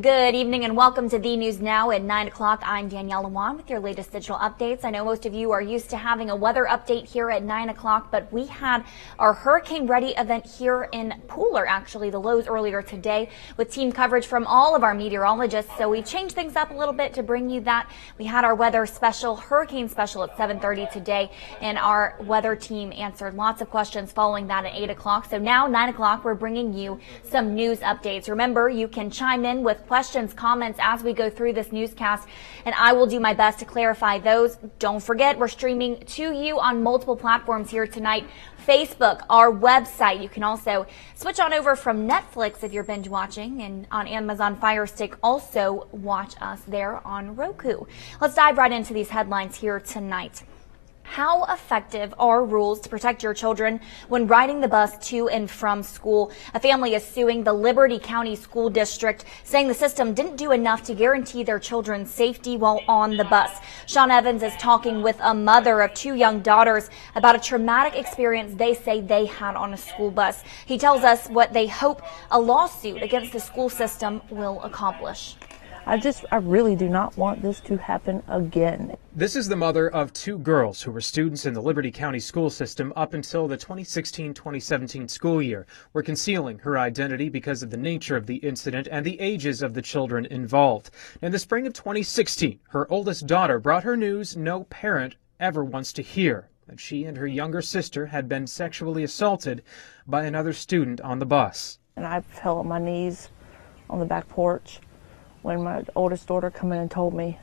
Good evening and welcome to the News Now at 9 o'clock. I'm Danielle Lewan with your latest digital updates. I know most of you are used to having a weather update here at 9 o'clock, but we had our Hurricane Ready event here in Pooler, actually, the lows earlier today, with team coverage from all of our meteorologists. So we changed things up a little bit to bring you that. We had our weather special, hurricane special at 7:30 today, and our weather team answered lots of questions following that at 8 o'clock. So now, 9 o'clock, we're bringing you some news updates. Remember, you can chime in with questions, comments as we go through this newscast, and I will do my best to clarify those. Don't forget, we're streaming to you on multiple platforms here tonight. Facebook, our website. You can also switch on over from Netflix if you're binge watching, and on Amazon Fire Stick, also watch us there on Roku. Let's dive right into these headlines here tonight. How effective are rules to protect your children when riding the bus to and from school? A family is suing the Liberty County School District, saying the system didn't do enough to guarantee their children's safety while on the bus. Sean Evans is talking with a mother of two young daughters about a traumatic experience they say they had on a school bus. He tells us what they hope a lawsuit against the school system will accomplish. I really do not want this to happen again. This is the mother of two girls who were students in the Liberty County school system up until the 2016-2017 school year, were concealing her identity because of the nature of the incident and the ages of the children involved. In the spring of 2016, her oldest daughter brought her news no parent ever wants to hear, that she and her younger sister had been sexually assaulted by another student on the bus. And I fell on my knees on the back porch when my oldest daughter come in and told me.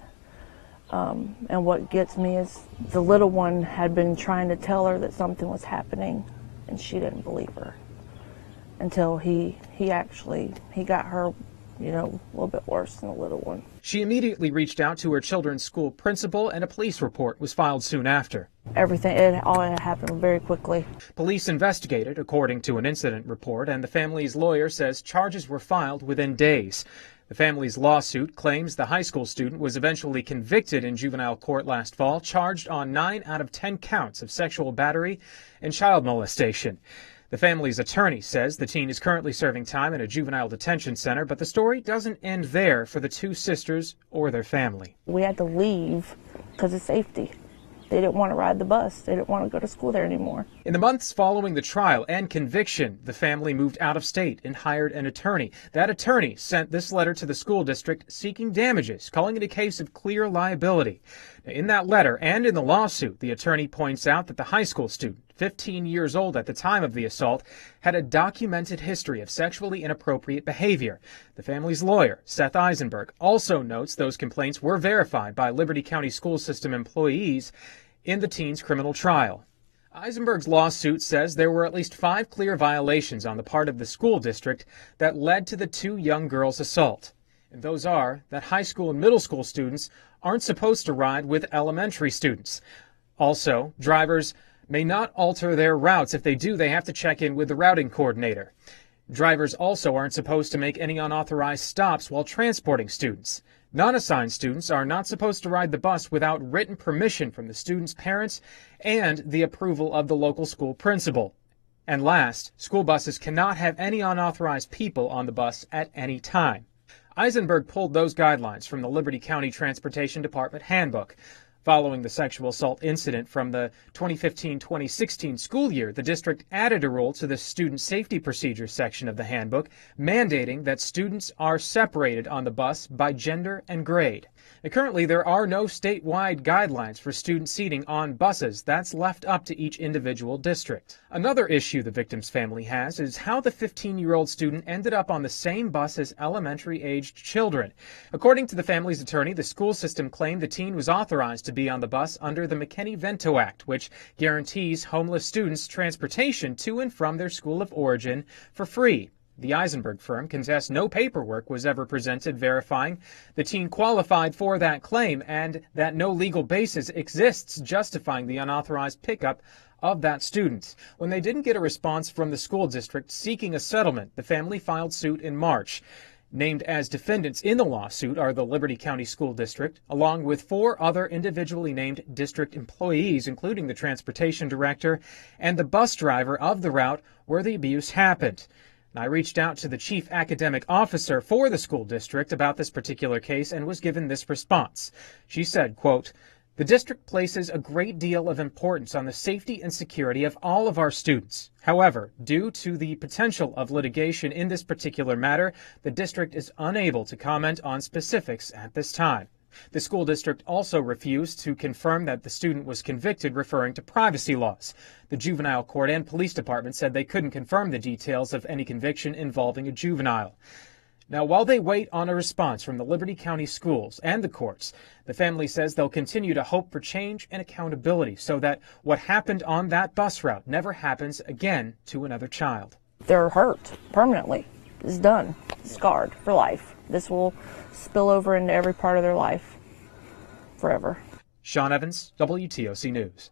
And what gets me is the little one had been trying to tell her that something was happening, and she didn't believe her until he got her, a little bit worse than the little one. She immediately reached out to her children's school principal, and a police report was filed soon after. All had happened very quickly. Police investigated, according to an incident report, and the family's lawyer says charges were filed within days. The family's lawsuit claims the high school student was eventually convicted in juvenile court last fall, charged on 9 out of 10 counts of sexual battery and child molestation. The family's attorney says the teen is currently serving time in a juvenile detention center, but the story doesn't end there for the two sisters or their family. We had to leave because of safety. They didn't want to ride the bus. They didn't want to go to school there anymore. In the months following the trial and conviction, the family moved out of state and hired an attorney. That attorney sent this letter to the school district seeking damages, calling it a case of clear liability. In that letter and in the lawsuit, the attorney points out that the high school student, 15 years old at the time of the assault, had a documented history of sexually inappropriate behavior. The family's lawyer, Seth Eisenberg, also notes those complaints were verified by Liberty County school system employees in the teen's criminal trial. Eisenberg's lawsuit says there were at least 5 clear violations on the part of the school district that led to the two young girls' assault. And those are that high school and middle school students aren't supposed to ride with elementary students. Also, drivers may not alter their routes. If they do, they have to check in with the routing coordinator. Drivers also aren't supposed to make any unauthorized stops while transporting students. Non-assigned students are not supposed to ride the bus without written permission from the students' parents and the approval of the local school principal. And last, school buses cannot have any unauthorized people on the bus at any time. Eisenberg pulled those guidelines from the Liberty County Transportation Department handbook. Following the sexual assault incident from the 2015-2016 school year, the district added a rule to the student safety procedures section of the handbook, mandating that students are separated on the bus by gender and grade. Currently, there are no statewide guidelines for student seating on buses. That's left up to each individual district. Another issue the victim's family has is how the 15-year-old student ended up on the same bus as elementary-aged children. According to the family's attorney, the school system claimed the teen was authorized to be on the bus under the McKinney-Vento Act, which guarantees homeless students transportation to and from their school of origin for free. The Eisenberg firm contests no paperwork was ever presented verifying the teen qualified for that claim and that no legal basis exists justifying the unauthorized pickup of that student. When they didn't get a response from the school district seeking a settlement, the family filed suit in March. Named as defendants in the lawsuit are the Liberty County School District, along with 4 other individually named district employees, including the transportation director and the bus driver of the route where the abuse happened. And I reached out to the chief academic officer for the school district about this particular case and was given this response. She said, quote, "The district places a great deal of importance on the safety and security of all of our students. However, due to the potential of litigation in this particular matter, the district is unable to comment on specifics at this time." The school district also refused to confirm that the student was convicted, referring to privacy laws. The juvenile court and police department said they couldn't confirm the details of any conviction involving a juvenile. Now, while they wait on a response from the Liberty County schools and the courts, the family says they'll continue to hope for change and accountability so that what happened on that bus route never happens again to another child. They're hurt permanently. It's done. Scarred for life. This will spill over into every part of their life forever. Sean Evans, WTOC News.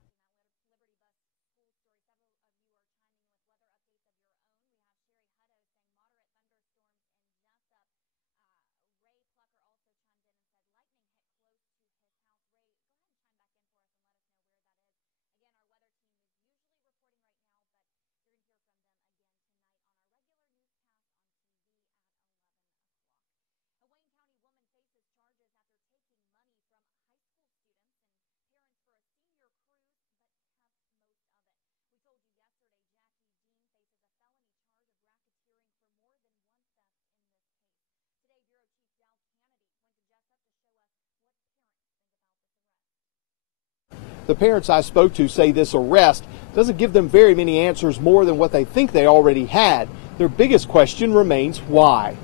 The parents I spoke to say this arrest doesn't give them very many answers more than what they think they already had. Their biggest question remains why.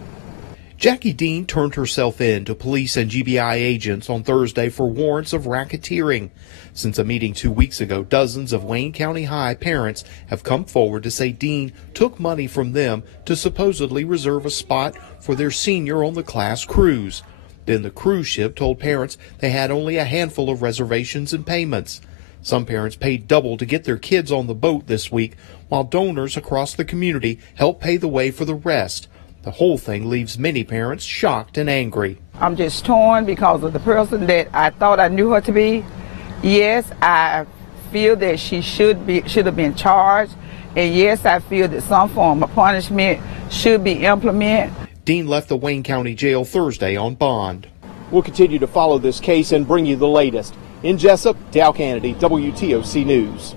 Jackie Dean turned herself in to police and GBI agents on Thursday for warrants of racketeering. Since a meeting 2 weeks ago, dozens of Wayne County High parents have come forward to say Dean took money from them to supposedly reserve a spot for their senior on the class cruise. Then the cruise ship told parents they had only a handful of reservations and payments. Some parents paid double to get their kids on the boat this week, while donors across the community helped pay the way for the rest. The whole thing leaves many parents shocked and angry. I'm just torn because of the person that I thought I knew her to be. Yes, I feel that she should have been charged, and yes, I feel that some form of punishment should be implemented. Dean left the Wayne County Jail Thursday on bond. We'll continue to follow this case and bring you the latest. In Jessup, Dow Kennedy, WTOC News.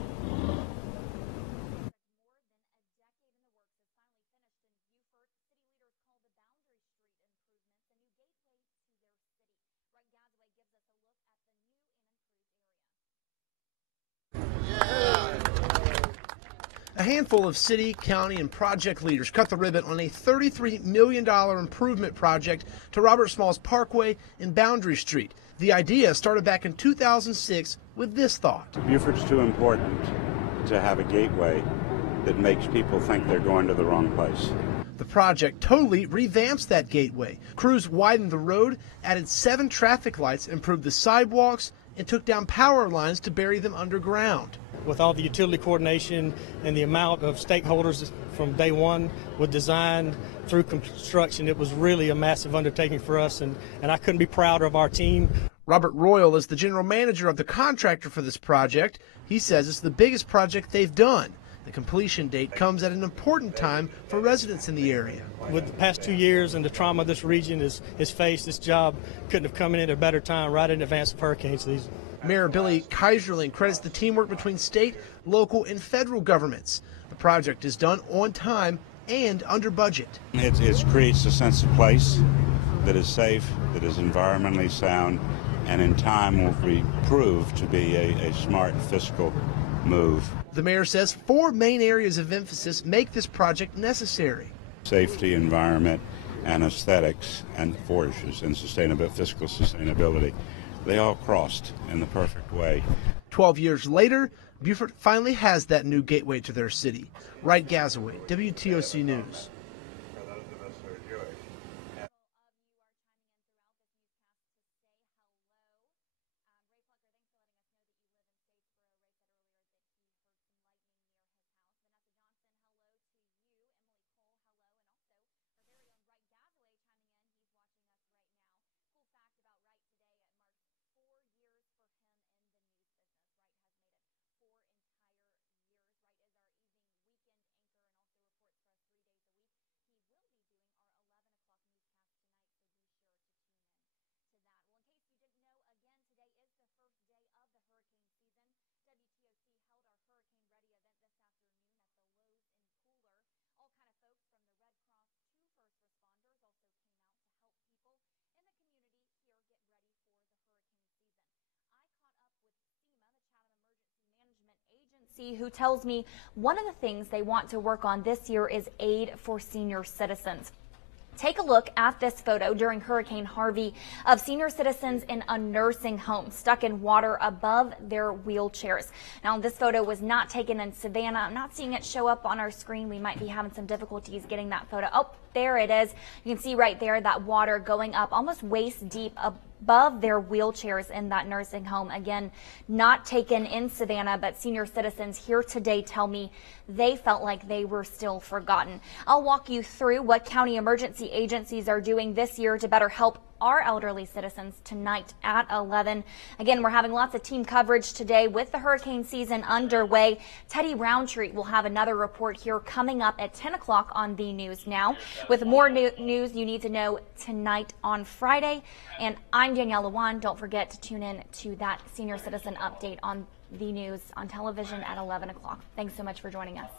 A handful of city, county, and project leaders cut the ribbon on a $33 million improvement project to Robert Smalls Parkway and Boundary Street. The idea started back in 2006 with this thought. Buford's too important to have a gateway that makes people think they're going to the wrong place. The project totally revamps that gateway. Crews widened the road, added 7 traffic lights, improved the sidewalks, and took down power lines to bury them underground. With all the utility coordination and the amount of stakeholders from day one with design through construction, it was really a massive undertaking for us, and I couldn't be prouder of our team. Robert Royal is the general manager of the contractor for this project. He says it's the biggest project they've done. The completion date comes at an important time for residents in the area. With the past 2 years and the trauma this region has faced, this job couldn't have come in at a better time, right in advance of hurricane season. Mayor Billy Kaiserling credits the teamwork between state, local, and federal governments. The project is done on time and under budget. It creates a sense of place that is safe, that is environmentally sound, and in time will be proved to be a smart fiscal move. The mayor says 4 main areas of emphasis make this project necessary. Safety, environment, and aesthetics, and forages, and fiscal sustainability. They all crossed in the perfect way. 12 years later, Beaufort finally has that new gateway to their city. Wright Gazaway, WTOC News. who tells me one of the things they want to work on this year is aid for senior citizens. Take a look at this photo during Hurricane Harvey of senior citizens in a nursing home stuck in water above their wheelchairs. Now, this photo was not taken in Savannah. I'm not seeing it show up on our screen. We might be having some difficulties getting that photo. Oh, there it is. You can see right there that water going up almost waist deep above their wheelchairs in that nursing home. Again, not taken in Savannah, but senior citizens here today tell me they felt like they were still forgotten. I'll walk you through what county emergency agencies are doing this year to better help our elderly citizens tonight at 11. Again, we're having lots of team coverage today with the hurricane season underway. Teddy Roundtree will have another report here coming up at 10 o'clock on the News Now with more news you need to know tonight on Friday. And I'm Danielle Lewan. Don't forget to tune in to that senior citizen update on the news on television at 11 o'clock. Thanks so much for joining us.